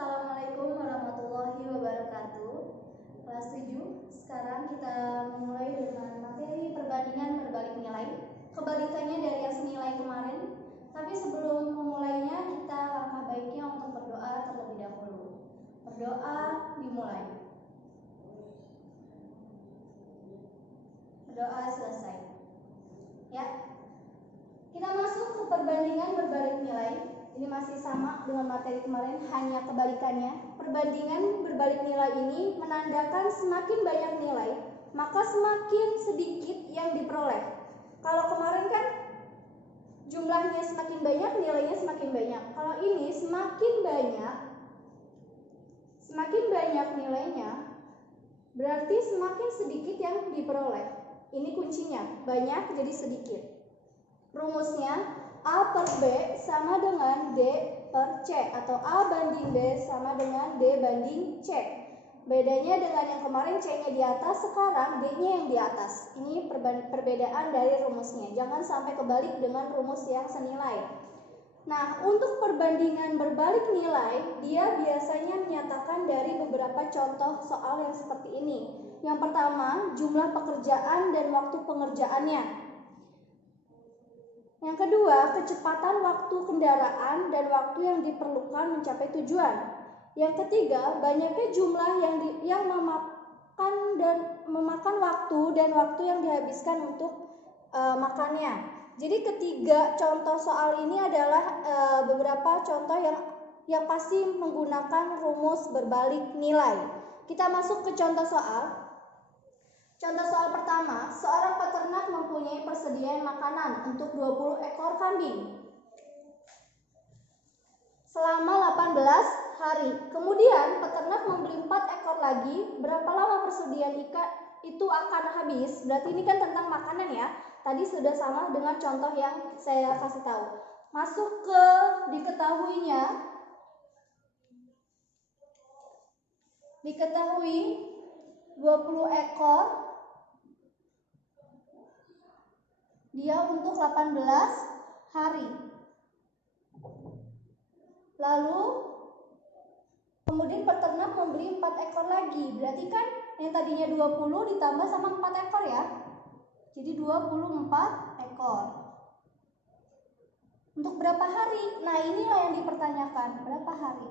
Assalamualaikum warahmatullahi wabarakatuh. Kelas 7. Sekarang kita memulai dengan materi perbandingan berbalik nilai. Kebalikannya dari yang senilai kemarin. Tapi sebelum memulainya, kita langkah baiknya untuk berdoa terlebih dahulu. Berdoa dimulai. Berdoa selesai. Ya. Kita masuk ke perbandingan berbalik nilai. Ini masih sama dengan materi kemarin, hanya kebalikannya. Perbandingan berbalik nilai ini menandakan semakin banyak nilai, maka semakin sedikit yang diperoleh. Kalau kemarin kan jumlahnya semakin banyak, nilainya semakin banyak. Kalau ini semakin banyak nilainya, berarti semakin sedikit yang diperoleh. Ini kuncinya, banyak jadi sedikit. Rumusnya A per B sama dengan D per C, atau A banding B sama dengan D banding C. Bedanya dengan yang kemarin C-nya di atas, sekarang D-nya yang di atas. Ini perbedaan dari rumusnya. Jangan sampai kebalik dengan rumus yang senilai. Nah, untuk perbandingan berbalik nilai, dia biasanya menyatakan dari beberapa contoh soal yang seperti ini. Yang pertama, jumlah pekerjaan dan waktu pengerjaannya. Yang kedua, kecepatan waktu kendaraan dan waktu yang diperlukan mencapai tujuan. Yang ketiga, banyaknya jumlah yang memakan waktu dan waktu yang dihabiskan untuk makannya. Jadi ketiga contoh soal ini adalah beberapa contoh yang pasti menggunakan rumus berbalik nilai. Kita masuk ke contoh soal. Contoh soal pertama, seorang peternak mempunyai persediaan makanan untuk 20 ekor kambing selama 18 hari. Kemudian peternak membeli 4 ekor lagi. Berapa lama persediaan ikan itu akan habis? Berarti ini kan tentang makanan ya. Tadi sudah sama dengan contoh yang saya kasih tahu. Masuk ke diketahui 20 ekor dia untuk 18 hari. Lalu kemudian peternak membeli 4 ekor lagi. Berarti kan yang tadinya 20 ditambah sama 4 ekor ya. Jadi 24 ekor. Untuk berapa hari? Nah, inilah yang dipertanyakan. Berapa hari?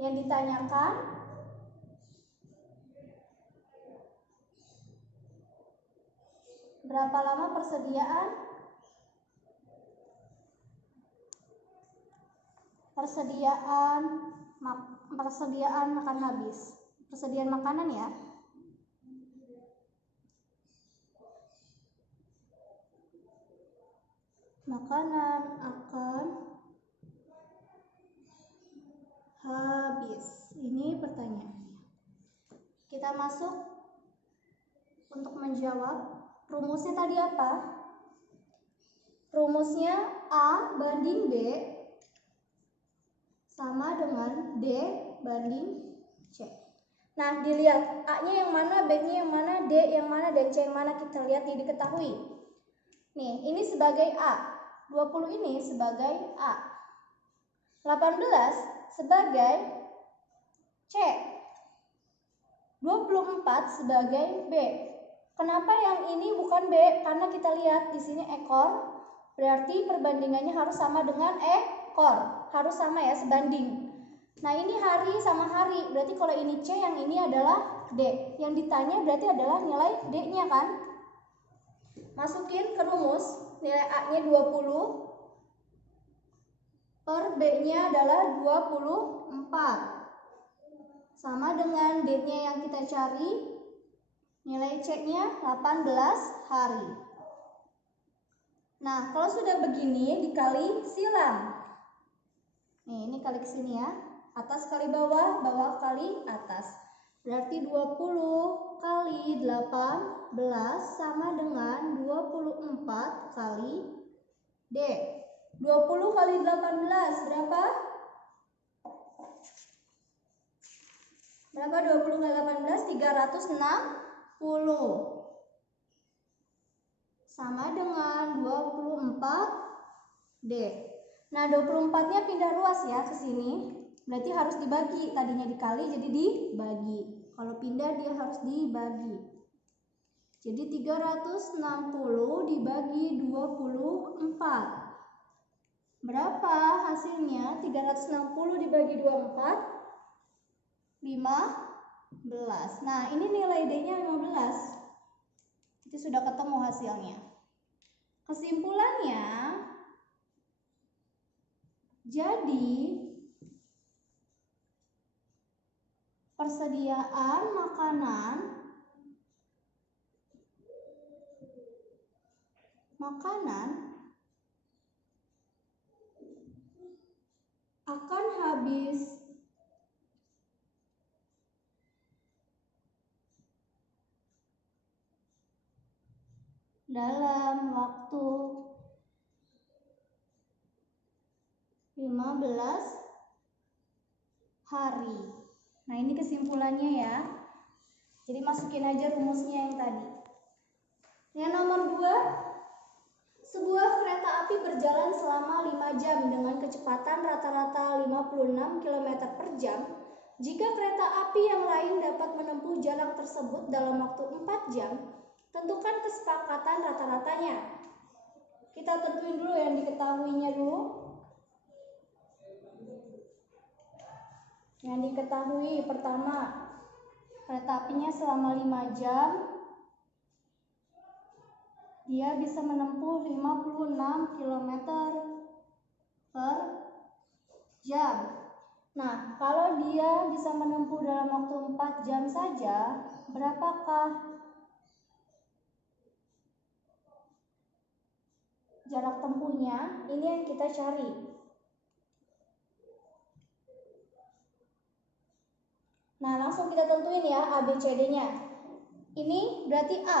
Yang ditanyakan berapa lama persediaan akan habis. Persediaan makanan ya. Makanan akan habis. Ini pertanyaannya. Kita masuk untuk menjawab. Rumusnya tadi apa? Rumusnya A banding B sama dengan D banding C. Nah, dilihat A-nya yang mana, B-nya yang mana, D yang mana, dan C yang mana. Kita lihat diketahui. Nih, ini sebagai A. 20 ini sebagai A. 18 sebagai C. 24 sebagai B. Kenapa yang ini bukan B? Karena kita lihat di sini ekor, berarti perbandingannya harus sama dengan ekor. Harus sama ya, sebanding. Nah, ini hari sama hari. Berarti kalau ini C, yang ini adalah D. Yang ditanya berarti adalah nilai D-nya kan? Masukin ke rumus. Nilai A-nya 20 per B-nya adalah 24. Sama dengan D-nya yang kita cari. Nilai C-nya 18 hari. Nah, kalau sudah begini dikali silang. Nih, ini kali ke sini ya. Atas kali bawah, bawah kali atas. Berarti 20 kali 18 sama dengan 24 kali D. 20 kali 18 berapa? Berapa 20 kali 18? 360. Sama dengan 24 D. Nah, 24-nya pindah ruas ya ke sini. Berarti harus dibagi. Tadinya dikali jadi dibagi. Kalau pindah dia harus dibagi. Jadi 360 dibagi 24. Berapa hasilnya? 360 dibagi 24, 15. Nah, ini nilai D-nya 15. Itu sudah ketemu hasilnya. Kesimpulannya, jadi persediaan makanan akan habis dalam waktu 15 hari. Nah, ini kesimpulannya ya. Jadi masukin aja rumusnya yang tadi. Yang nomor 2, sebuah kereta api berjalan selama 5 jam dengan kecepatan rata-rata 56 km per jam. Jika kereta api yang lain dapat menempuh jarak tersebut dalam waktu 4 jam, tentukan kesepakatan rata-ratanya. Kita tentuin dulu yang diketahuinya dulu. Yang diketahui pertama, kereta apinya selama 5 jam dia bisa menempuh 56 km per jam. Nah, kalau dia bisa menempuh dalam waktu 4 jam saja, berapakah jarak tempuhnya? Ini yang kita cari. Nah, langsung kita tentuin ya A, B, C, D-nya. Ini berarti A,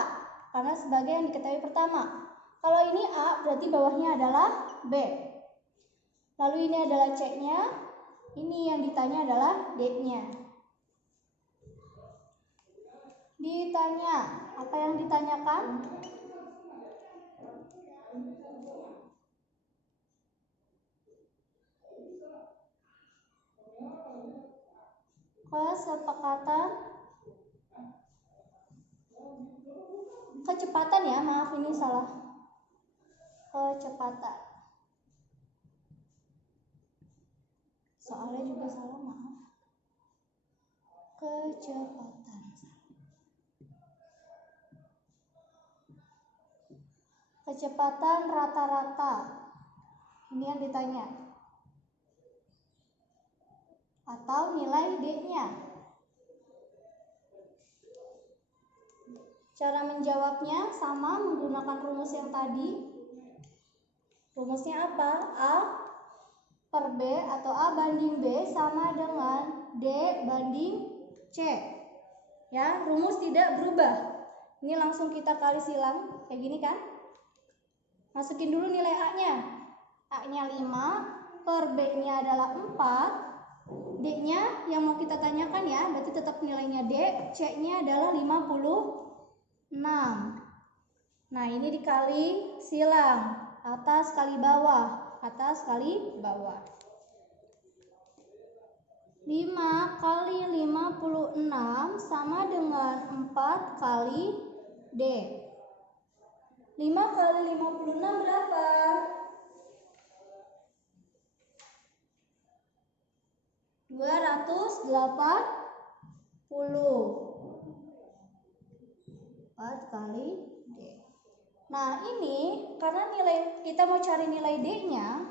karena sebagai yang diketahui pertama. Kalau ini A, berarti bawahnya adalah B. Lalu ini adalah C-nya, ini yang ditanya adalah D-nya. Ditanya, apa yang ditanyakan? Kecepatan ya, maaf ini salah. Kecepatan. Soalnya juga salah, maaf. Kecepatan. Kecepatan rata-rata. Ini yang ditanya. Atau nilai D-nya. Cara menjawabnya sama menggunakan rumus yang tadi. Rumusnya apa? A per B atau A banding B sama dengan D banding C. Ya, rumus tidak berubah. Ini langsung kita kali silang kayak gini kan? Masukin dulu nilai A-nya. A-nya 5, per B-nya adalah 4. D-nya yang mau kita tanyakan ya, berarti tetap nilainya D. C-nya adalah 56. Nah, ini dikali silang. Atas kali bawah. Atas kali bawah. 5 kali 56 sama dengan 4 kali D. 5 kali 56 berapa? 280. 4 kali D. Nah, ini karena kita mau cari nilai D-nya,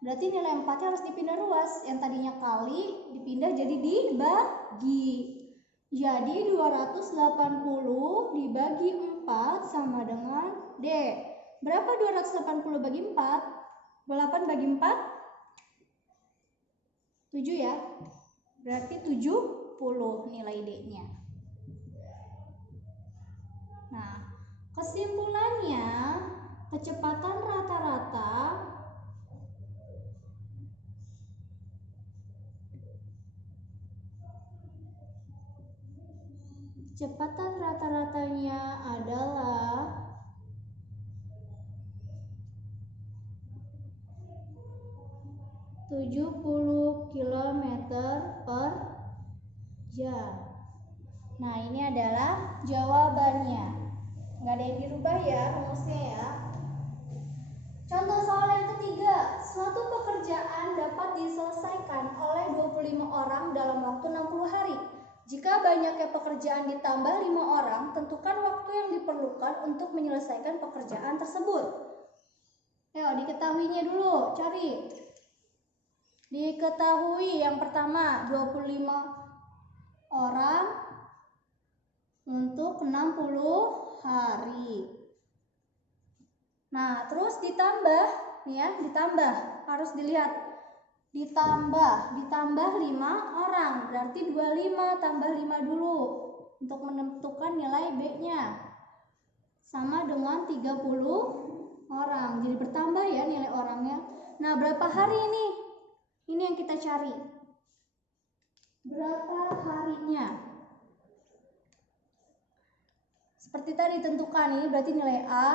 berarti nilai 4-nya harus dipindah ruas. Yang tadinya kali dipindah jadi dibagi. Jadi 280 dibagi 4 sama dengan D. Berapa 280 bagi 4? 8 bagi 4? 7 ya. Berarti 70 nilai D-nya. Nah, kesimpulannya kecepatan rata-rata rata-ratanya adalah 70 km per jam. Nah, ini adalah jawabannya. Nggak ada yang dirubah ya rumusnya ya. Contoh soal yang ketiga, suatu pekerjaan dapat diselesaikan oleh 25 orang dalam waktu 60 hari. Jika banyaknya pekerjaan ditambah 5 orang, tentukan waktu yang diperlukan untuk menyelesaikan pekerjaan tersebut. Ayo, diketahuinya dulu, cari. Diketahui yang pertama, 25 orang untuk 60 hari. Nah, terus ditambah, nih ya, ditambah, harus dilihat. Ditambah 5 orang, berarti 25 tambah 5 dulu untuk menentukan nilai B-nya. Sama dengan 30 orang. Jadi bertambah ya nilai orangnya. Nah, berapa hari ini? Ini yang kita cari. Berapa harinya? Seperti tadi tentukan, ini berarti nilai A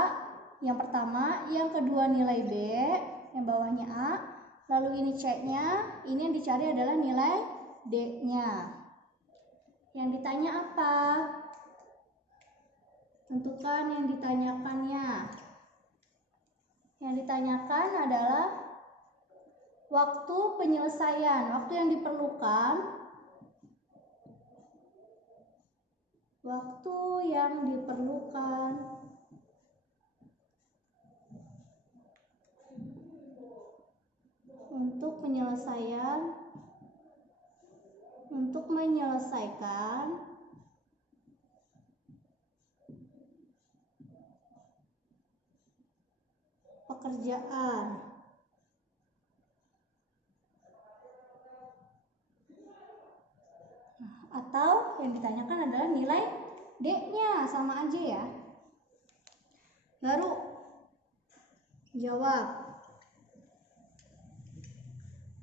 yang pertama, yang kedua nilai B, yang bawahnya A, lalu ini C-nya, ini yang dicari adalah nilai D-nya. Yang ditanya apa? Tentukan yang ditanyakannya. Yang ditanyakan adalah waktu penyelesaian, waktu yang diperlukan. Waktu yang diperlukan untuk menyelesaikan pekerjaan. Atau yang ditanyakan adalah nilai D-nya, sama aja ya. Baru jawab.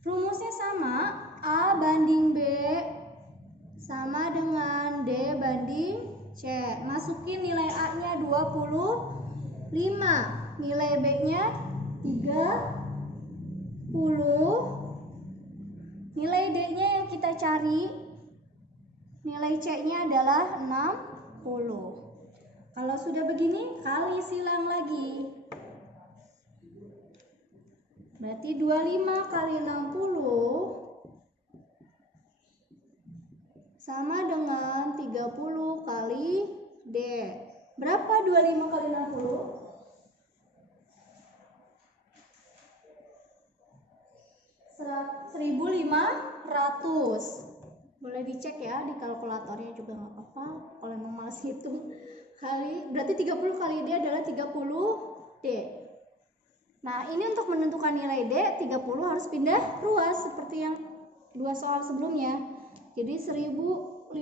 Rumusnya sama, A banding B sama dengan D banding C. Masukin nilai A-nya 25, nilai B-nya 30, nilai D-nya yang kita cari, nilai C-nya adalah 60. Kalau sudah begini, kali silang lagi. Berarti 25 kali 60 sama dengan 30 kali D. Berapa 25 kali 60? 1500. Boleh dicek ya di kalkulatornya juga nggak apa-apa kalau emang malas hitung. Berarti 30 kali D adalah 30 D. Nah, ini untuk menentukan nilai D 30 harus pindah ruas seperti yang dua soal sebelumnya. Jadi 1500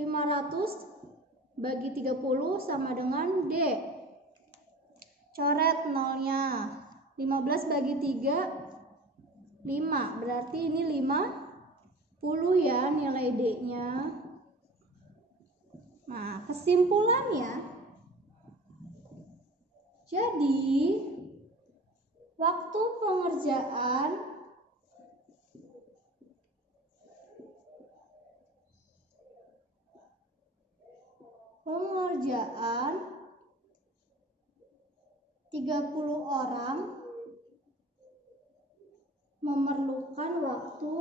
bagi 30 sama dengan D. Coret nolnya. 15 bagi 3 5. Berarti ini 50 ya nilai D-nya. Nah, kesimpulannya jadi waktu pengerjaan pengerjaan 30 orang memerlukan waktu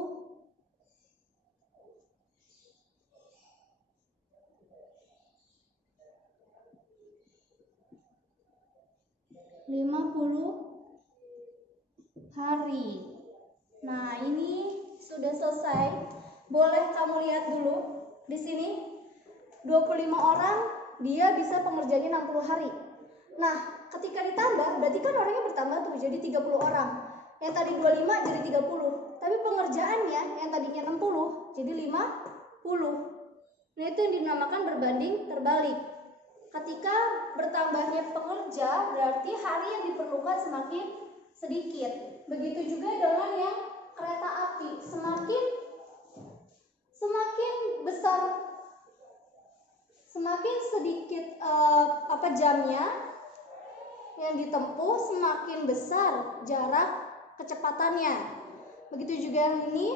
50 hari. Nah, ini sudah selesai. Boleh kamu lihat dulu di sini. 25 orang dia bisa pengerjaannya 60 hari. Nah, ketika ditambah berarti kan orangnya bertambah tuh jadi 30 orang. Yang tadi 25 jadi 30. Tapi pengerjaannya yang tadinya 60 jadi 50. Nah, itu yang dinamakan berbanding terbalik. Ketika bertambahnya pekerja berarti hari yang diperlukan semakin sedikit. Begitu juga dengan yang kereta api, semakin besar, semakin sedikit jamnya yang ditempuh, semakin besar jarak kecepatannya. Begitu juga yang ini,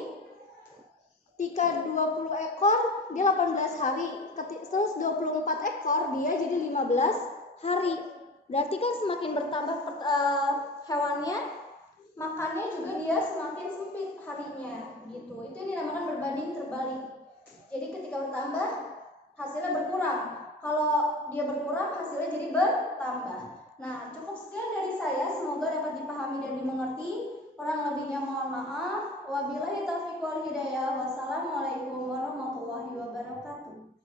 ketika 20 ekor dia 18 hari, terus 24 ekor dia jadi 15 hari. Berarti kan semakin bertambah hewannya, makannya juga dia semakin sempit harinya gitu. Itu yang dinamakan berbanding terbalik. Jadi ketika bertambah hasilnya berkurang. Kalau dia berkurang hasilnya jadi bertambah. Nah, cukup sekian dari saya, semoga dapat dipahami dan dimengerti. Kurang lebihnya mohon maaf. Wabillahi taufiq wal hidayah. Wassalamualaikum warahmatullahi wabarakatuh.